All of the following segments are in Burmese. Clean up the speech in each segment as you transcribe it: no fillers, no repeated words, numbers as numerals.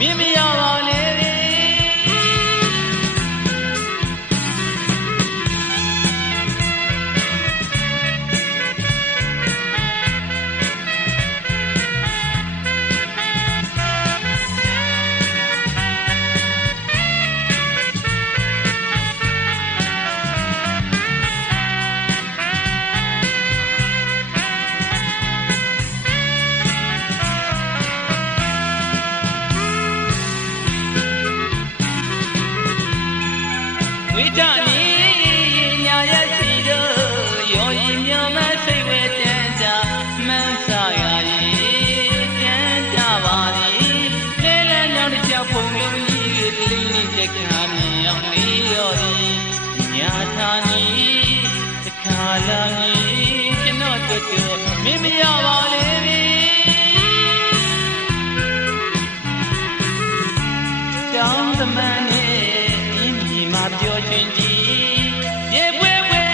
မင်းမရပါလေ ပြောချင်းကြီးရေပွဲပွဲ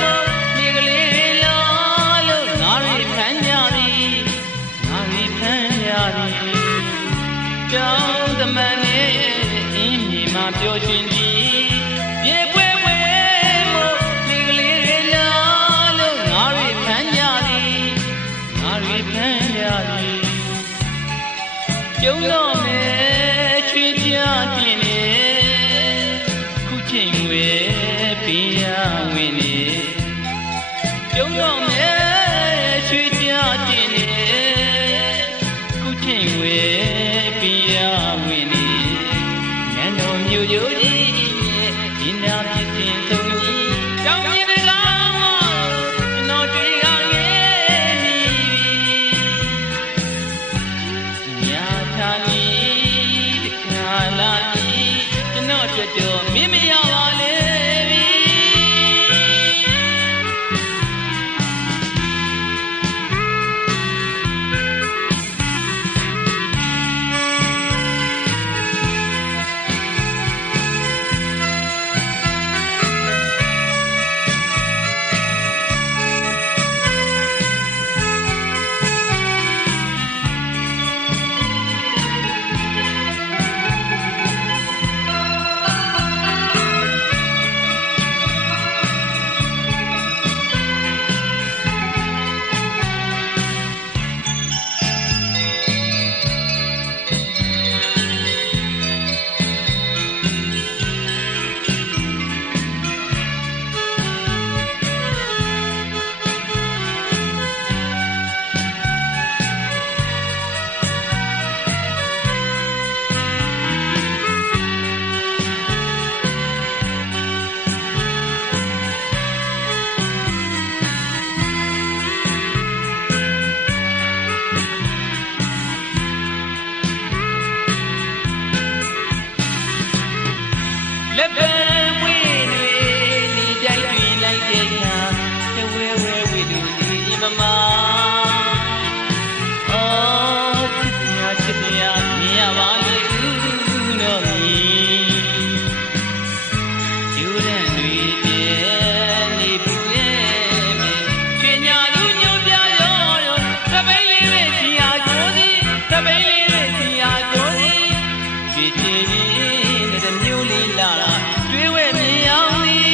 လို့ဒီကလေးလားလို့ငါတွေဖမ်းကြသည်ငါတွေဖမ်းကြသည်ကြောင်းသမန်နဲ့အင်းမြေမှာပြောချင်းကြီးရေပွဲပွဲလို့ဒီကလေးလားလို့ငါတွေဖမ်းကြသည်ငါတွေဖမ်းကြသည်ကျုံတော့မယ်ချွေပြတင်နေခုချိန်ဝဲပေးရဝင်နေကျုံတော့မယ်ချွေပြတင်နေခုချိန်ဝဲပေးရဝင်နေနန်းတော်မြို့ရိုးကြီးရဲ့ဒီနာဖြစ်တင်ဆုံးကြီးကြောင်းမြေတကားကျွန်တော်တွေ့ရခဲ့ပြီညာထာနီတခါလာကြီးကျွန်တော်ကြွတော့မင်းမရပါလေပြီလက်ပံဝေးတွေလေတိုက်တွင်လိုက်တဲ့အခါတဝဲဝဲဝေသူဒီမမအော်ချစ်မြမြင်ရပါလေဦးတော်မီယူတဲ့တွေတည်းနေပူရဲ့မေချင်ညာလူညို့ပြရောတပိန်လေးပဲချီအားကြိုးစီတပိန်လေးပဲချီအားကြိုးစီချီချီနေတဲ့မျိုးလေးလာတွေ့ဝဲမြင်အောင်သည်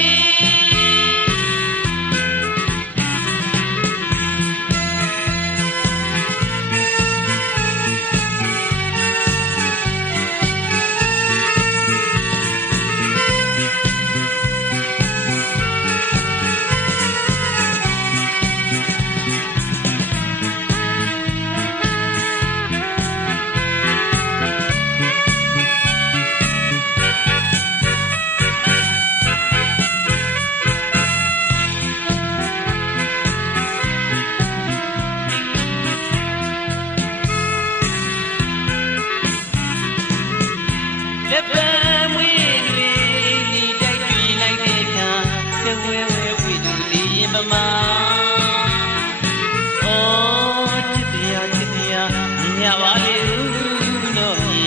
လက်ပံဝေးတွေလေတိုက်တွင်လိုက်တဲ့အခါတဝဲဝဲဝေသူလေရင်ပမာအော်ချစ်တရားမြင်ရပါလေဦးတော်မီ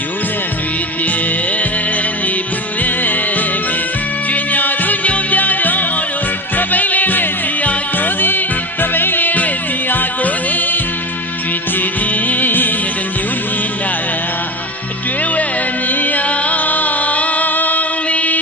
ယူတဲ့တွေတည်းနေပူရဲ့မေကျွညာသူညို့ပြတော့တပိန်လေးပဲချီအားကြိုးစီတပိန်လေးပဲချီအားကြိုးစီချွေချီတဲ့မျိုးလေးလာအတွေ့ဝဲမြင်အောင်သည်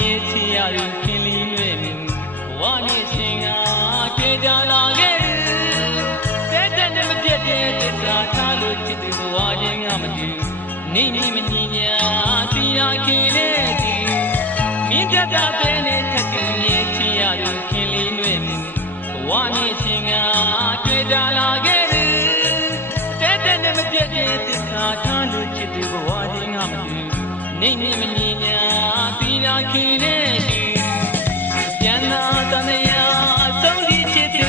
မြေချီရသူခင်လီလွဲ့မြဘဝနဲ့ရှင်ကတွေ့ကြလာခဲ့တဲ့တဲ့နဲ့မပြတ်တဲ့သစ္စာထားလို့ချစ်သူဘဝချင်းကမတူနေနေမညီညာတီရခင်နဲ့ဒီမင်းတတ်တာပဲနဲ့ထက်သူမြေချီရသူခင်လီလွဲ့မြဘဝနဲ့ရှင်ကတွေ့ကြလာခဲ့တဲ့တဲ့နဲ့မပြတ်တဲ့သစ္စာထားလို့ချစ်သူဘဝချင်းကမတူနေနေမညီညာတီရခင်နဲ့ဒီပြန်လာတန်ရာအဆုံးဒီချစ်သူ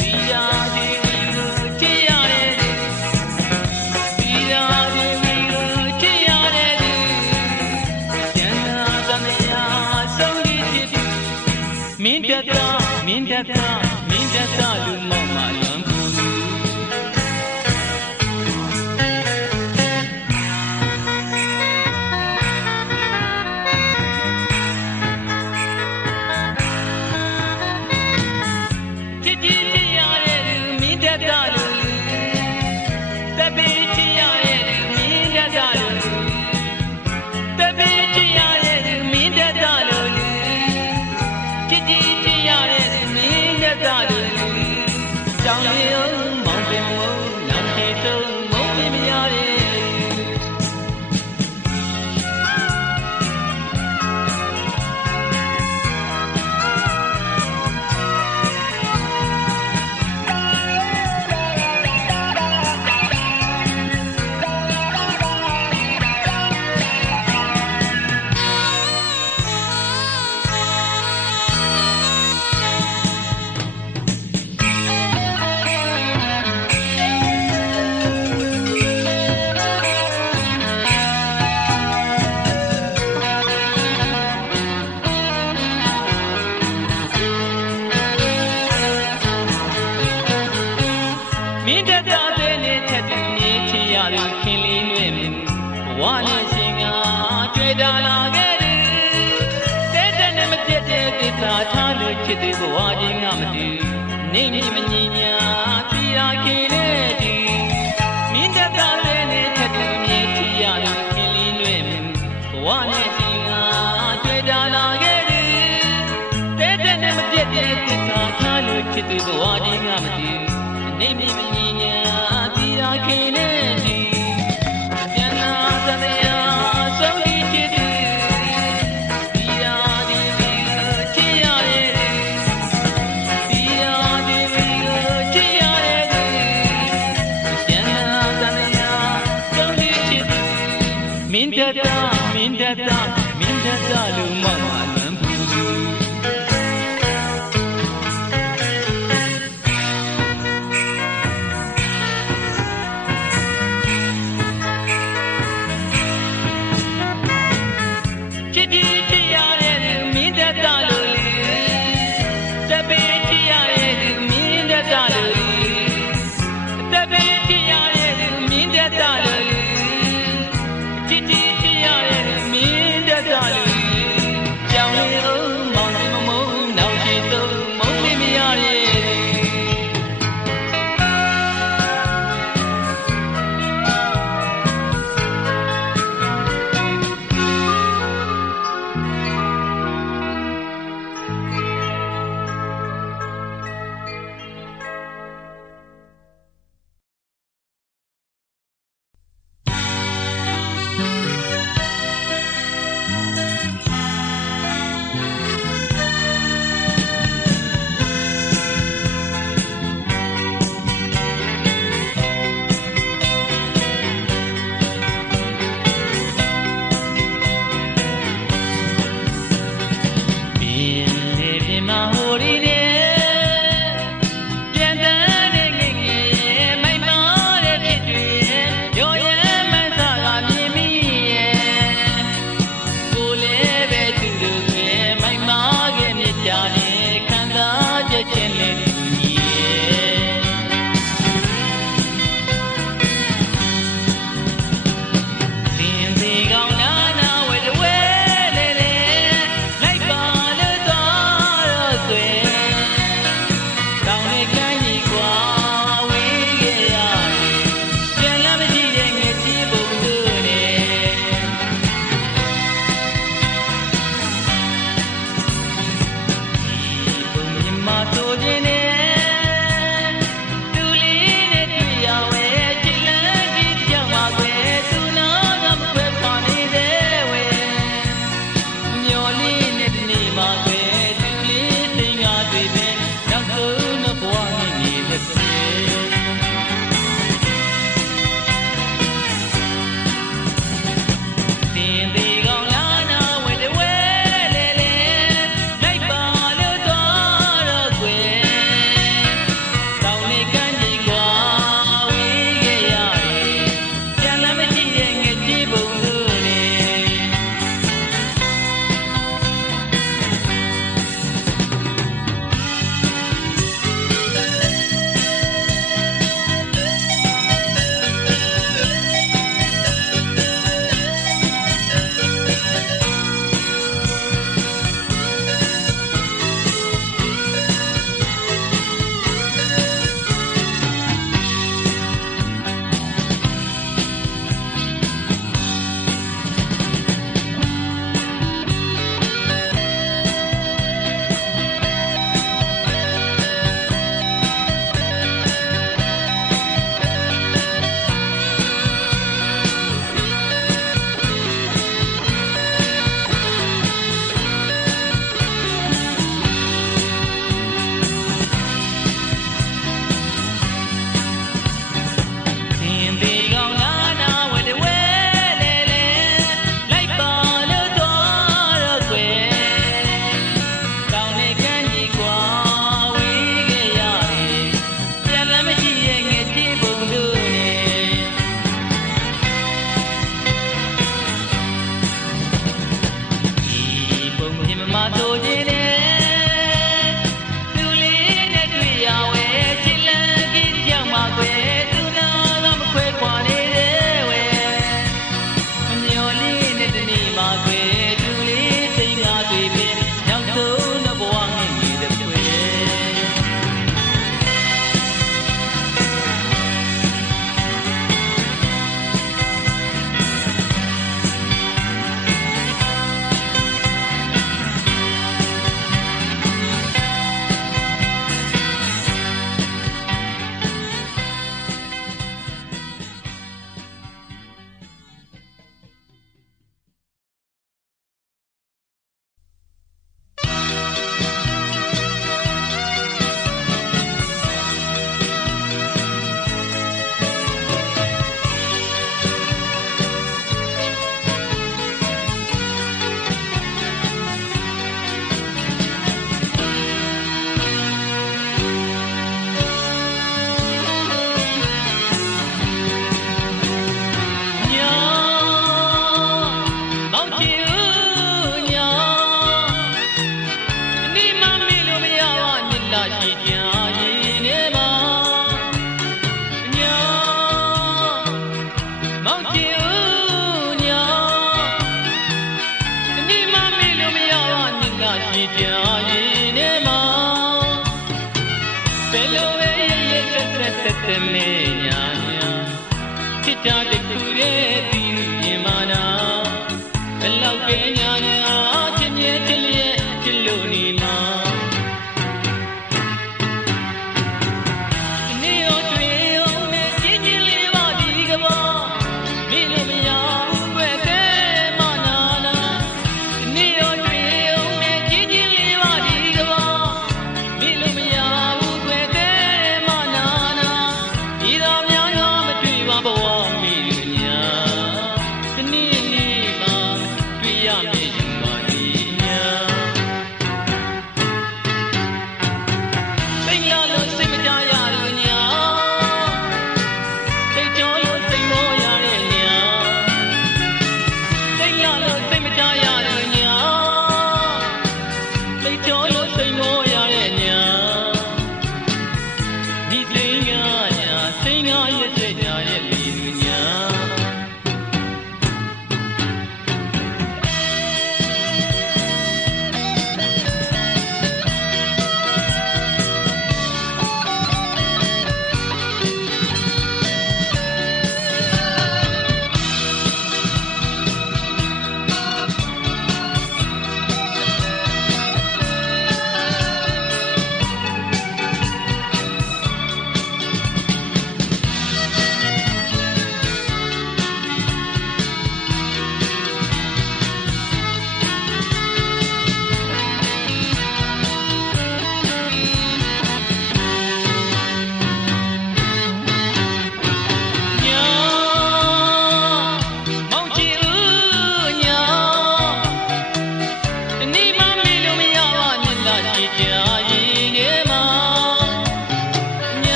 တီရဒီကိုချစ်ရတယ်တီရဒီကိုချစ်ရတယ်ပြန်လာတန်ရာအဆုံးဒီချစ်သူမင်းတတ်တာမင်းတတ်တာမင်းတတ်တာလူမောင်မလွန်ဘူးထားလို့ချစ်သူဘဝချင်းကမတူနေနေမညီညာတီရခင်နဲ့ဒီမင်းတတ်တာလည်းနဲ့ထက်သူမြေချီရသူခင်လီလွဲ့ဘဝနဲ့ရှင်ကတွေ့တာလာခဲ့တဲ့တဲ့နဲ့မပြတ်တဲ့သစ္စာထားလို့ချစ်သူဘဝချင်းကမတူနေနေမညီညာတီရခင်နဲ့ဒီပြန်လာသမျှဆုံးဒီချစ်သူမင်းတတ်တာမင်းတတ်တာမင်းတတ်တာလူမောင်မလွန်ဘူးချစ်တီချစ်ရတဲ့မင်းတတ်တာလူတပေချစ်ရတဲ့မင်းတတ်တာလူတပေချစ်ရတဲ့မင်းတတ်တာလူ ဆိုခြင်းနဲ့သူလေးနဲ့တွေ့ရဝဲချစ်လန်းကြီးကြောက်ပါကွယ်သူနာကမခွဲခွာနေသေးဝဲမျောလေးနဲ့ဒီနေ့မှာကွယ်သူလေးစိတ်ကတွေ့ပဲနောက်ဆုံးတော့ဘဝနဲ့နေတဲ့မ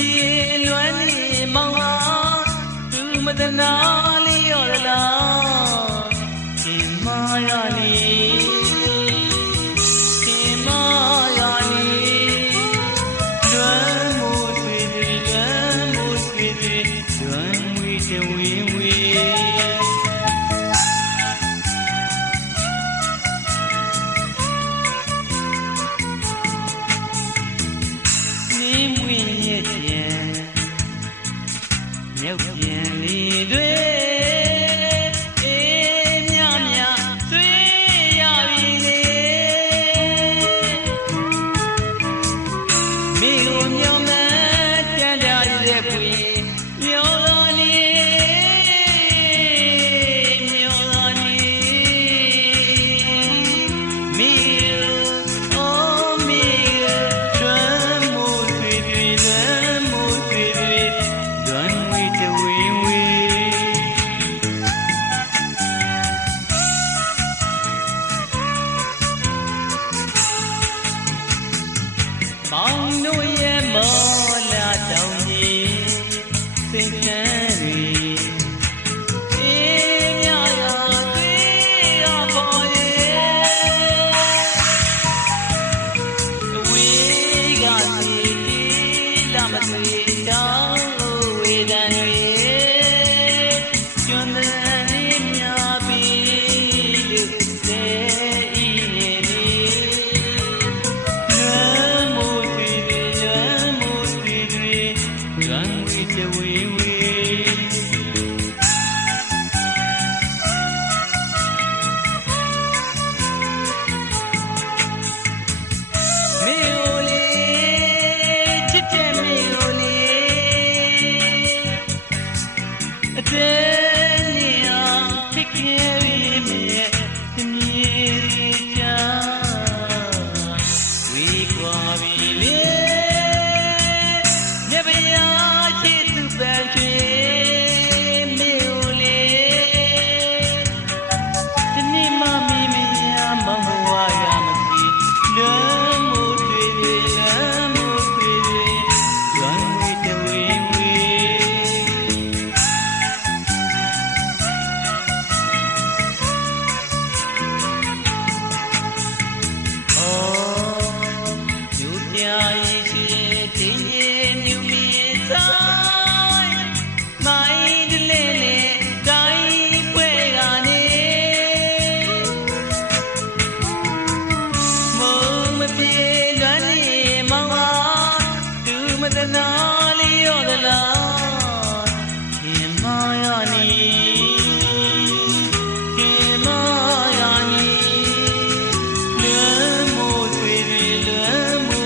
ပြေလွမ်းနေမောင်ဟာသူမတနာလေးရောလားခင်မရနေခင်မရနေလွမ်းမို့ဆွေတွေလွမ်းမို့ဆွေတွေလွမ်းဝေးတဝင်းဝေးမြောက်ပြန်လေးတွေအေးမြမြဆွေးရပြီလေမိကိုမြောင်မကြမ်းကြရတဲ့ပွေမြော်လာနေမြော်လာနေမိအိုမိကျွမ်းမို့ဆွေတွေလွမ်းမို့ဆွေတွေလွမ်းမောင်တို့ရဲ့မောလာတောင်ကြီးစိတ်ချမ်းတွေအေးမြရာသွေးရပေါ်ရဲ့အဝေးကစီတီလာမသွေးတောင်းဝေဒန်တွေကျွန်းတဲ့လေးများပြီးလို့တဲ့ဤနေနေလွမ်းမို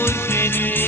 ့ဆွေတွေ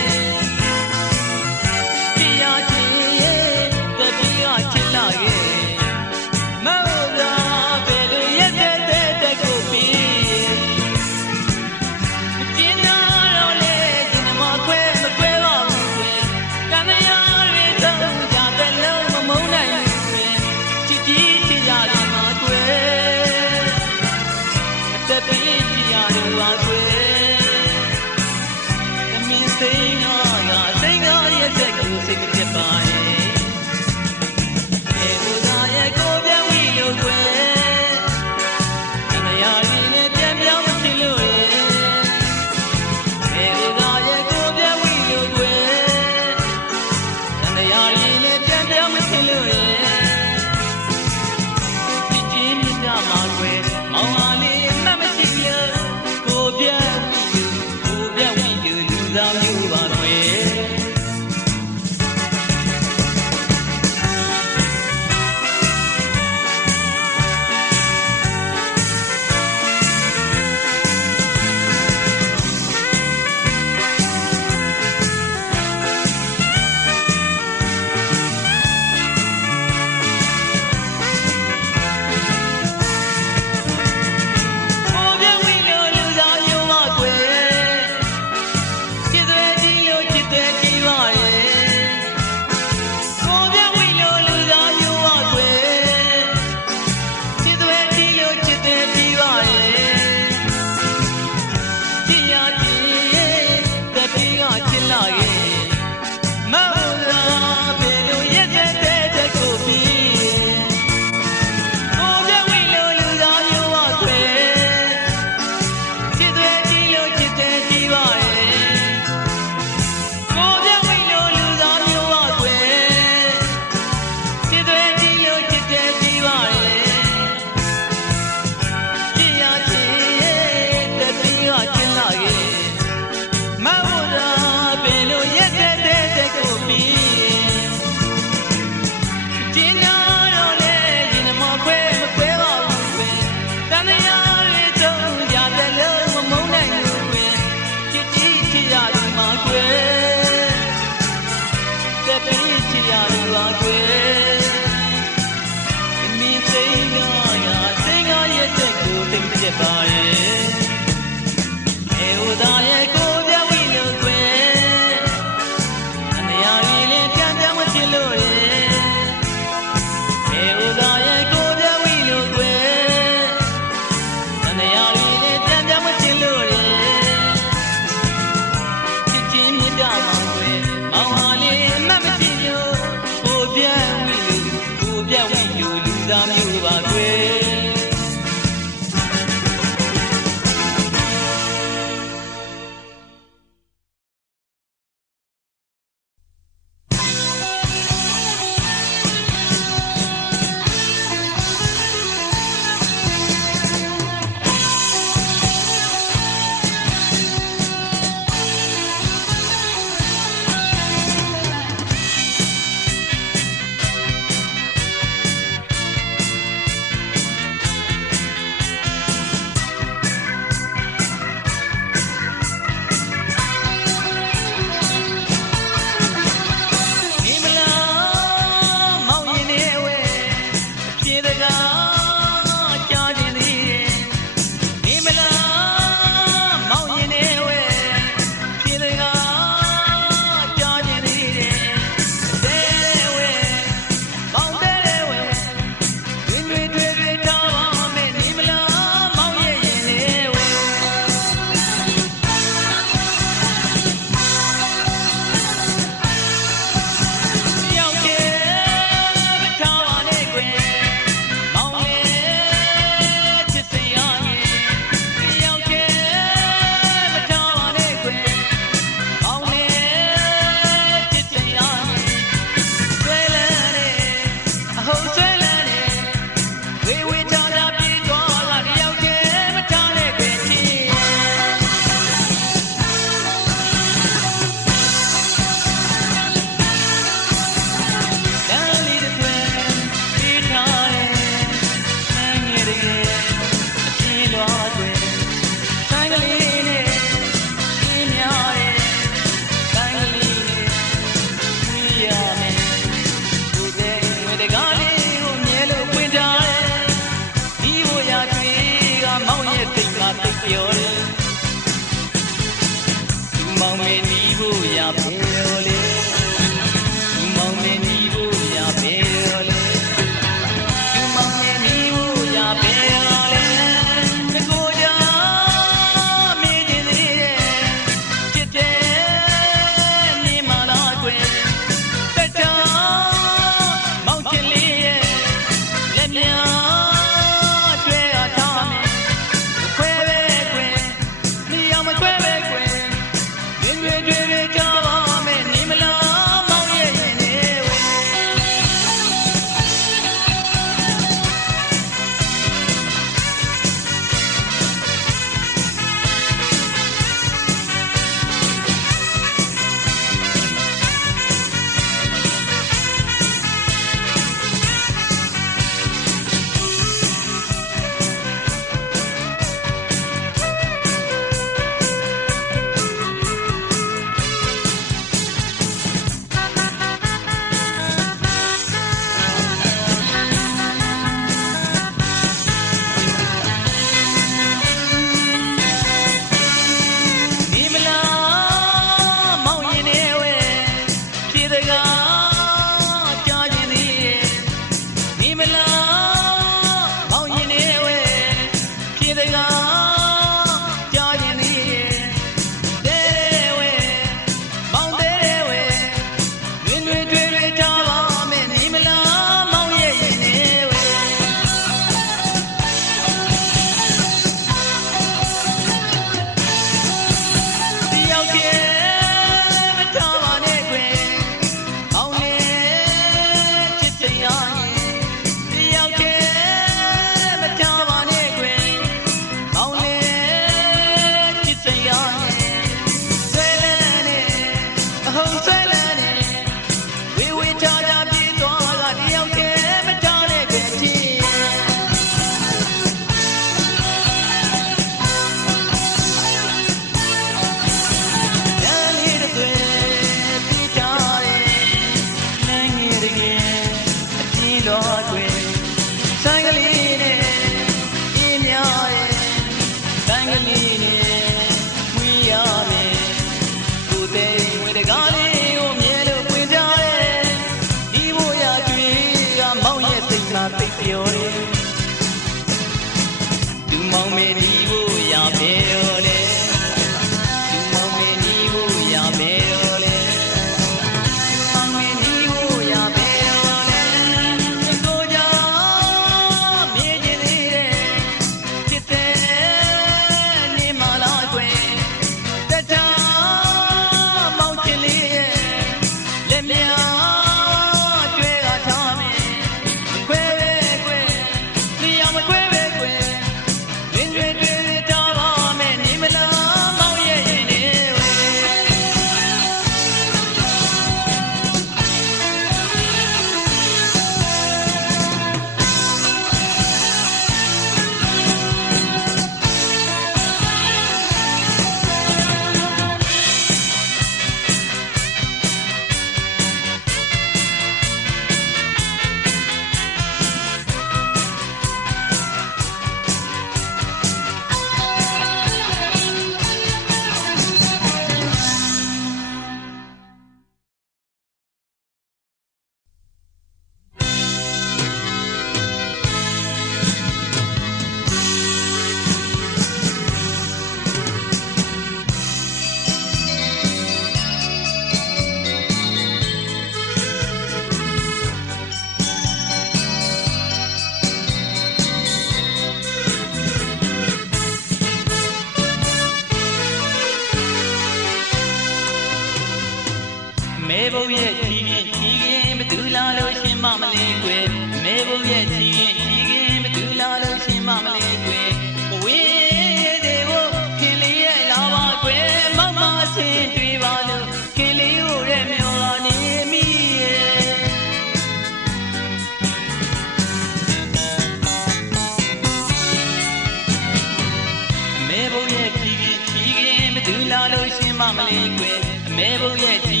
လေးကွယ်အမဲဘုံရဲ့ချီ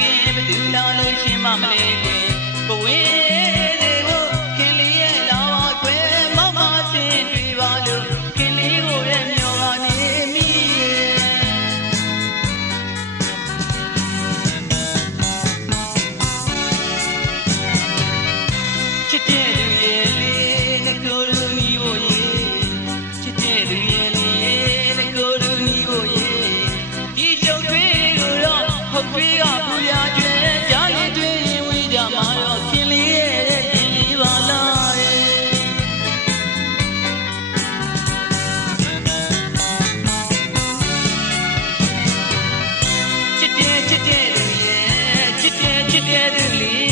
ခင်ဘသူလာလို့ရှင်းမမလေးကွယ်ဘဝေးတွေကိုခင်လေးရဲ့လာပါကွယ်မောင်မစင်တွေ့ပါလို့ခင်လေးကိုရဲ့မျောကနေမိချစ်တဲ့လူရဲ့လေးနဲ့ကိုယ်လူနီးဖို့ရဲ့ချစ်တဲ့လူရဲ့လေးနဲ့ကိုယ်လူနီးဖို့ရဲ့ဒီရှုပ်တွေးကိုတော့ဟုတ်တွေကပူရကျွဲကြားရည်တွေးဝေးကြမှာတော့ခင်လေးရဲ့ရင်လေးပါလားချစ်တဲ့လူရဲ့ချစ်တဲ့လူလေး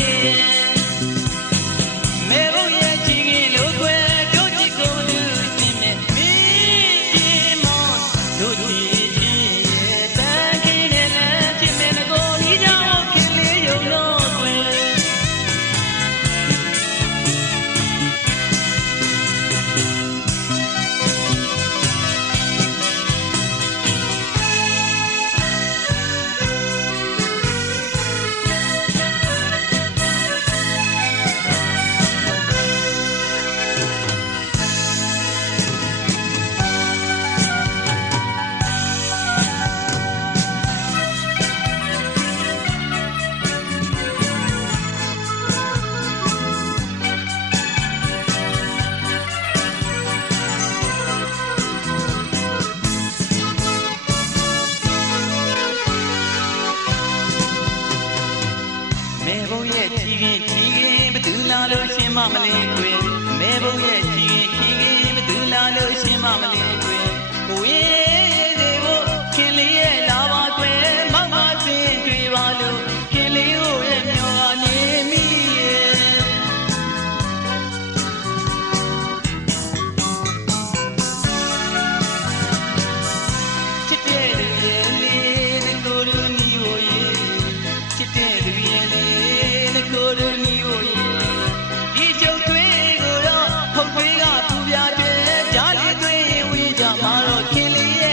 ဘသူလာလို့ရှင်းမမလေးကွယ်မဲဘုံရဲ့ချီခင်ဘသူလာလို့ရှင်းမမလေးကွယ်ကိုရဲ့တွေကိုခင်လေးရဲ့လာပါကွယ်မောင်မစင်တွေ့ပါလို့ခင်လေးကိုရဲ့မျောကနေမိရဲ့ချစ်တဲ့လူရဲ့လေးနဲ့ကိုယ်လူနီးဖို့ရဲ့ချစ်တဲ့လူရဲ့လေးနဲ့ကိုယ်လူနီးဖို့ရဲ့ဒီကျုပ်တွေကိုတော့ဟုတ်တွေကပူပြတယ်ကြားလေးတွေဝေးကြမှာတော့ခင်လေးရဲ့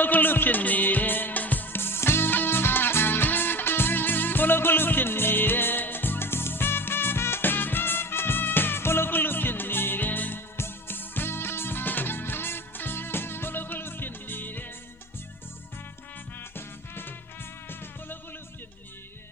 လိုကလူဖြစ်နေတယ်ကိုလိုကလူဖြစ်နေတယ်ကိုလိုကလူဖြစ်နေတယ်ကိုလိုကလူဖြစ်နေတယ်ကိုလိုကလူဖြစ်နေတယ်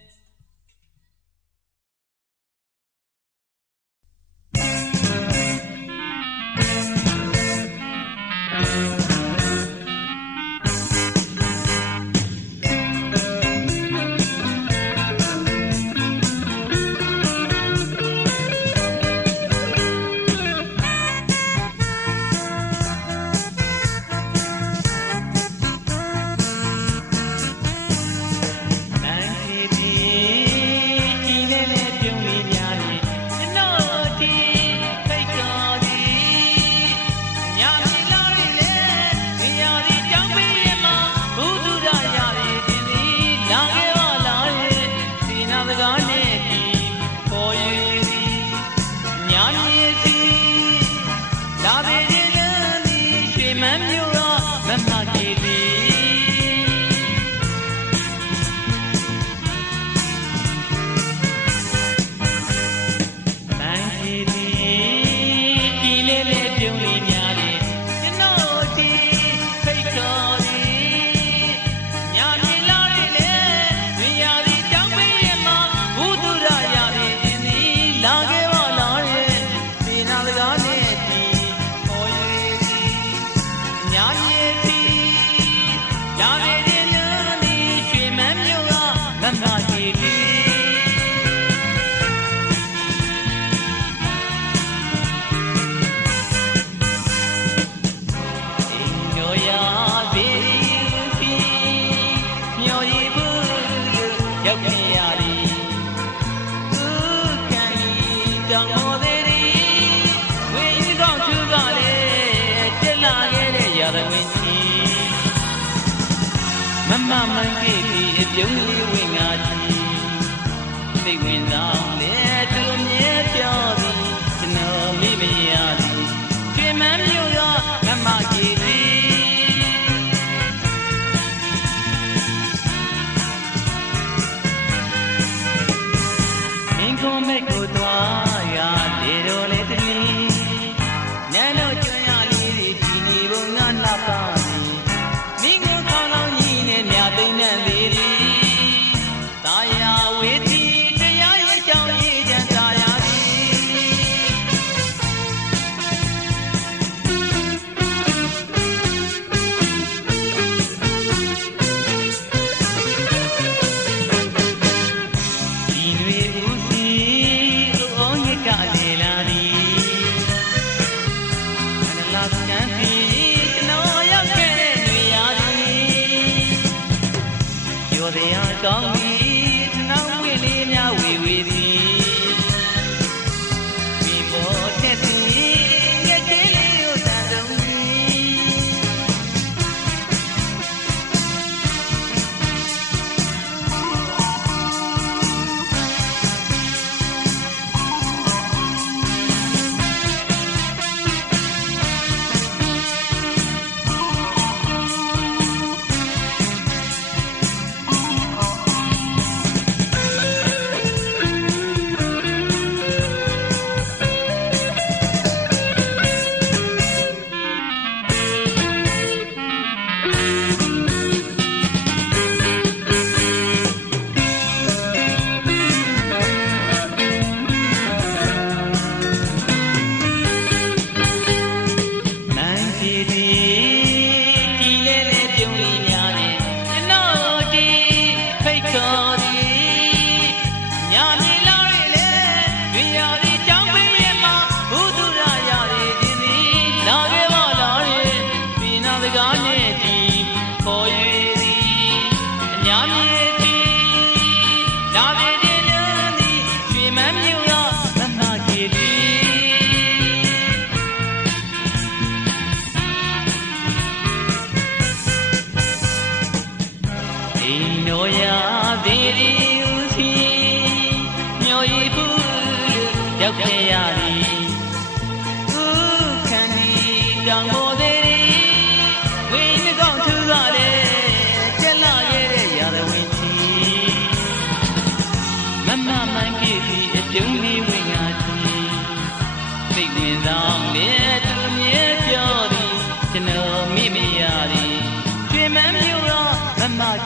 မမှန်ကြည့်ပြီးအပြုံးလေးဝင်ငါကြီးစိတ်ဝင်စားလေသူမြဲပြောသည်ကျွန်တော်မိမရသည်ကျွေမန်းမျိုးကမမကြီးသည်မင်းကိုမဲ့ကိုသွားရလေတော်လေတည်းနန်းတို့ကျွမ်းရလေးဒီနေပုံငါနာပါကောင်းပြီနောက်ဝေးလေးများဝေဝေးသည်ဒီပေါ်တက်သည်ညက်သေးလေးကိုတန်တုံး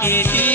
ကေတီ